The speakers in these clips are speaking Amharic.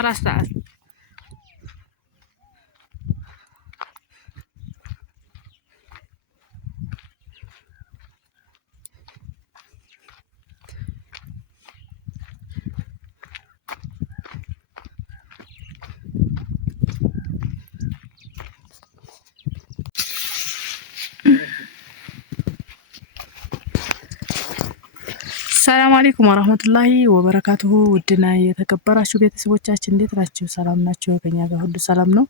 4 ሰዓት ሰላም አለይኩም ወራህመቱላሂ ወበረካቱሁ። ውድና የተከበራችሁ ቤተሰቦቻችን እንዴት ናችሁ? ሰላም ናችሁ? ከኛ ጋር ሁሉ ሰላም ነው።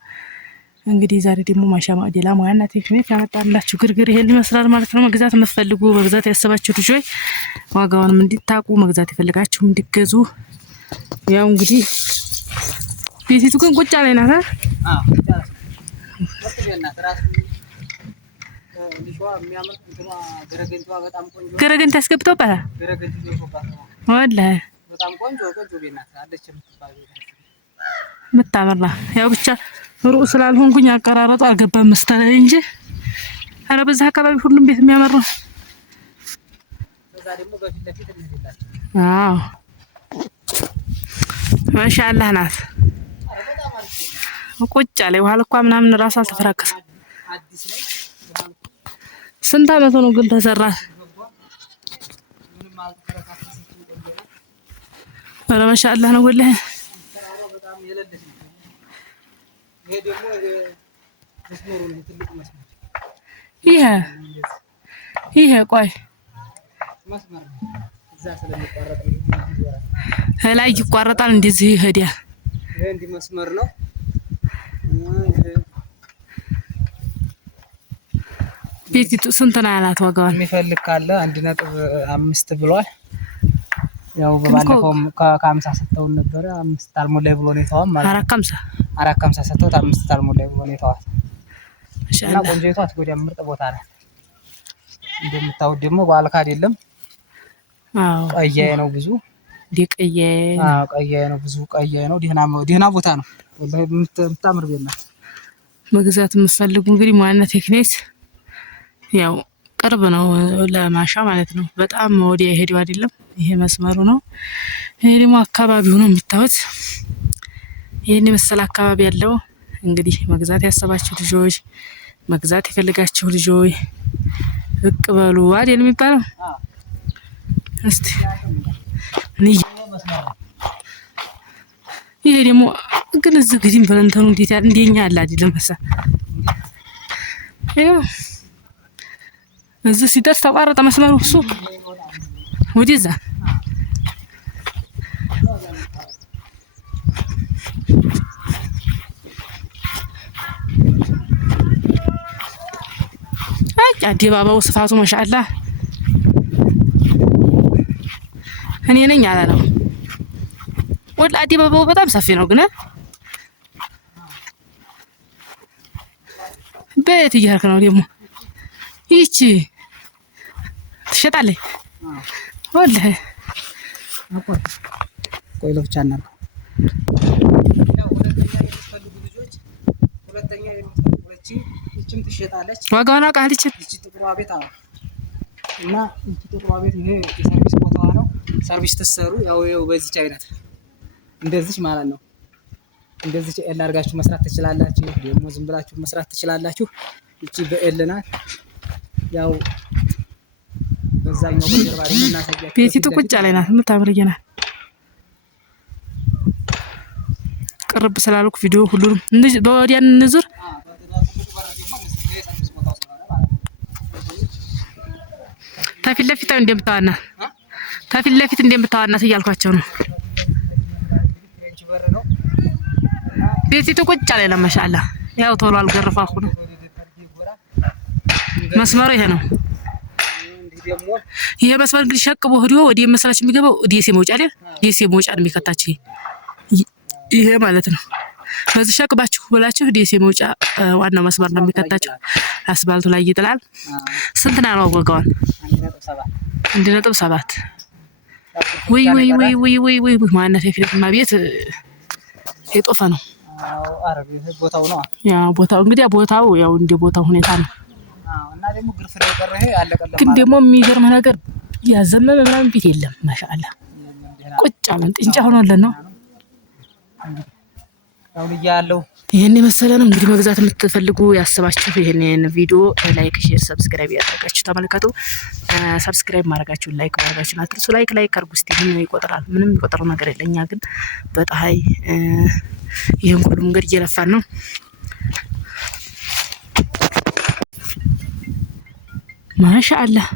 እንግዲህ ዛሬ ደግሞ ማሻ ማዕደላ ሙያና ቴክኒክ ያመጣላችሁ ግርግር ይሄን ይመስላል ማለት ነው። መግዛት የምትፈልጉ መግዛት ያሰባችሁ ልጆች ዋጋውንም እንድታቁ መግዛት የፈልጋችሁ እንድገዙ። ያው እንግዲህ ቤቲቱ ግን ቁጭ ላይ ናት። ገረገንት ያስገብተውበታል። ወላሂ በጣም ቆንጆ ቤት ናት አለች የምታምር ናት። ያው ብቻ ሩቅ ስላልሆንኩኝ አቀራረጡ አልገባም መሰለኝ እንጂ ኧረ በዛ አካባቢ ሁሉም ቤት የሚያምር ነው። አዎ ማሻአላህ ናት። ቁጭ አለ ውሃ ልኳ ምናምን ራሱ አልተፈራከሰም። ስንት አመት ነው ግን ተሰራ? ኧረ ማሻአላህ ነው ወላሂ። ይሄ ቆይ ላይ ይቋረጣል እንደዚህ ይሄዳል። ይሄ እንዲህ መስመር ነው። ቤቲቱ ስንት ነው ያላት? ዋጋውን የሚፈልግ ካለ 1.5 ብሏል። ያው በባለፈው ከ50 ሰጥተውን ነበር። 5 ታልሞላይ ብሎ ነው የተዋም ማለት 450 ሰጥተውት 5 ታልሞላይ ብሎ ነው የተዋት። እና ቆንጆይቷ አትጎዳም፣ ምርጥ ቦታ ናት። እንደምታውቁት ደግሞ ባልካ አይደለም። አዎ ቀያይ ነው ብዙ ቀያይ ነው ብዙ ቀያይ ነው። ደህና ቦታ ነው ወላሂ የምታምር ቤት ናት። መግዛት የምትፈልጉ እንግዲህ ሙያና ቴክኒክ ያው ቅርብ ነው ለማሻ ማለት ነው። በጣም ወዲያ ሄደው አይደለም። ይሄ መስመሩ ነው። ይሄ ደግሞ አካባቢው ነው የምታዩት። ይሄን የመሰለ አካባቢ ያለው እንግዲህ መግዛት ያሰባችሁ ልጆች መግዛት የፈልጋችሁ ልጆች ብቅ በሉ አይደል የሚባለው። እስቲ ይሄ ደግሞ ግን እዚህ ግዲም በለንተኑ እንዴት እንደኛ ያለ አይደለም መሰል። ይሄ እዚህ ሲደርስ ተቋረጠ መስመሩ እሱ ወዲዛ አዲባባው ስፋቱ ማሻአላህ እኔ ነኝ ያለ ነው። ወላ አዲባባው በጣም ሰፊ ነው። ግን ቤት እያልክ ነው ደግሞ ይቺ ትሸጣለች ወላሂ። ቆይ ለብቻ እናርኩ። ሁለተኛ ይቺም ትሸጣለች። ዋጋውን አውቃለሁ። ይቺ ጥቁሯ ቤት አዎ። እና ይቺ ጥቁሯ ቤት ይሄ የሰርቪስ ቦታዋ ነው። ሰርቪስ ተሰሩ ያው በዚች አይነት እንደዚህ ማለት ነው። እንደዚህ ኤል አድርጋችሁ መስራት ትችላላችሁ። ደግሞ ዝም ብላችሁ መስራት ትችላላችሁ። ይቺ በኤል ናት። ያው በዛኛው በጀርባ ደግሞ እናሳያችሁ። ቤቲቱ ቁጭ ላይ ናት። የምታምር ናት። ቅርብ ስላልኩ ቪዲዮ ሁሉንም በወዲያ እንዙር። ታፊት ለፊት እንደምታዋናት እያልኳቸው ነው። ቤቲቱ ቁጭ ላይ ነው። ማሻአላህ ያው ቶሎ አልገረፋሁ ነው። መስመሩ ይሄ ነው። ይሄ መስመር እንግዲህ ሸቅቦ ሄዶ ወዲህ መሰላችሁ የሚገባው ደሴ መውጫ አይደል? ደሴ መውጫ ነው የሚከታችሁ ይሄ ማለት ነው። በዚህ ሸቅባችሁ ብላችሁ ደሴ መውጫ ዋናው መስመር ነው የሚከታችሁ። አስፋልቱ ላይ ይጥላል። ስንት ነው ዋጋው? 1.7 ወይ ማነው ቴክኒክማ ቤት የጦፈ ነው። ቦታው ነው። ያው ቦታው እንግዲህ ቦታው ያው እንደ ቦታው ሁኔታ ነው። እና ደግሞ ግርፍ ነው የቀረህ አለቀለ። ግን ደግሞ የሚገርምህ ነገር ያዘመመ ምናምን ቤት የለም። ማሻአላህ ቁጭ አለን ጥንጫ ሆኖልን ነው። አሁን ያለው ይሄን የመሰለ ነው። እንግዲህ መግዛት የምትፈልጉ ያስባችሁ ይሄን ቪዲዮ ላይክ፣ ሼር፣ ሰብስክራይብ ያደርጋችሁ ተመልከቱ። ሰብስክራይብ ማድረጋችሁን ላይክ ማድረጋችሁን አትርሱ። ላይክ አድርጉ እስቲ። ምን ይቆጥራል? ምንም የሚቆጥረው ነገር የለም። እኛ ግን በፀሐይ ይሄን ሁሉ መንገድ እየለፋን ነው። ማሻአላህ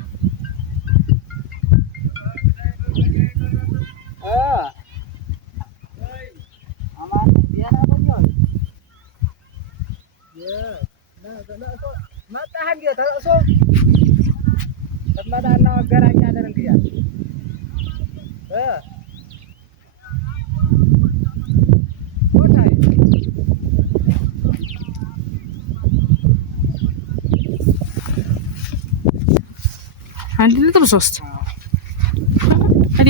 አንድ ነጥብ 3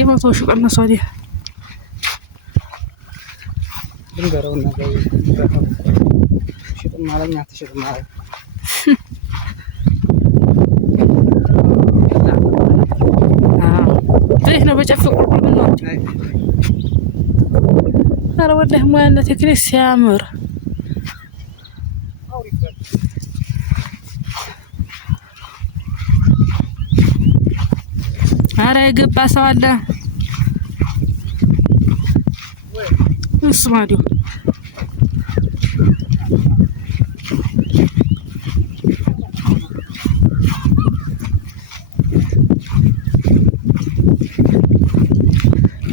መቶ ሺህ ቀነሱ አይደል? ድንገረው ነገር ሽጥም ማለኛ ተሽጥም ማለት ዘይት ነው በጨፍ ቁርቁር ነው። ኧረ ወላሂ ሙያና ቴክኒክ ሲያምር ኧረ የገባ ሰው አለ። እሱ ማዲዮ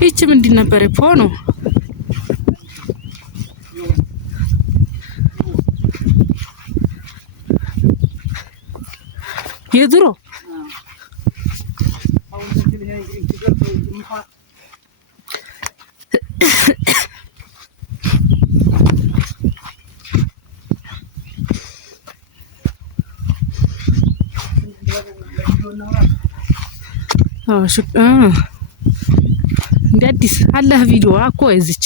ይቺ ምንድን ነበር? ፖ ነው የድሮ እንደ አዲስ አለህ ቪዲዮ እኮ እዚች